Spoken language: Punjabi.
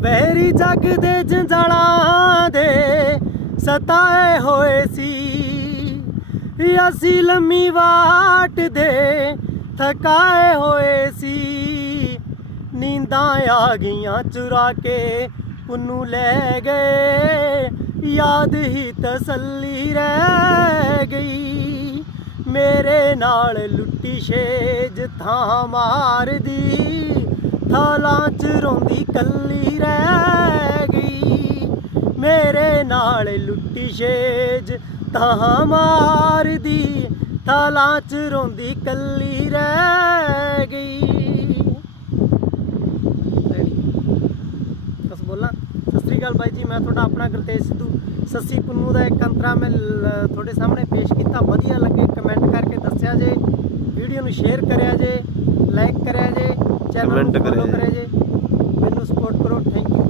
ਵਹਿਰੀ ਜੱਗ ਦੇ ਜੰਜਾਲਾਂ ਦੇ ਸਤਾਏ ਹੋਏ ਸੀ। ਅਸੀਂ ਲੰਮੀ ਵਾਟ ਦੇ ਥਕਾਏ ਹੋਏ ਸੀ। ਨੀਂਦਾਂ ਆ ਗਈਆਂ ਚੁਰਾ ਕੇ ਪੁੰਨੂ ਲੈ ਗਏ, ਯਾਦ ਹੀ ਤਸੱਲੀ ਰਹਿ ਗਈ। ਮੇਰੇ ਨਾਲ ਲੁੱਟੀ ਛੇਜ ਥਾਂ ਮਾਰਦੀ, ਥਾਲਾਂ 'ਚ ਰੋਂਦੀ ਕੱਲੀ ਰਹਿ ਗਈ। ਮੇਰੇ ਨਾਲ ਲੁੱਟੀ ਛੇਜ ਥਾਂ ਮਾਰਦੀ, ਥਾਲਾਂ 'ਚ ਰੋਂਦੀ ਕੱਲੀ ਰਹਿ ਗਈ। ਬਸ ਬੋਲਾਂ। ਸਤਿ ਸ੍ਰੀ ਅਕਾਲ ਬਾਈ ਜੀ, ਮੈਂ ਤੁਹਾਡਾ ਆਪਣਾ ਗੁਰਤੇਜ ਸਿੱਧੂ। ਸੱਸੀ ਪੁੰਨੂ ਦਾ ਇੱਕ ਅੰਤਰਾ ਮੈਂ ਤੁਹਾਡੇ ਸਾਹਮਣੇ ਪੇਸ਼ ਕੀਤਾ। ਵਧੀਆ ਲੱਗੇ ਕਮੈਂਟ ਕਰਕੇ ਦੱਸਿਆ ਜੇ, ਵੀਡੀਓ ਨੂੰ ਸ਼ੇਅਰ ਕਰਿਆ ਜੇ, ਲਾਈਕ ਕਰਿਆ ਜੇ, ਚੈਨਲ ਨੂੰ ਫੋਲੋ ਕਰਿਆ ਜੇ, ਮੈਨੂੰ ਸਪੋਰਟ ਕਰੋ। Thank you.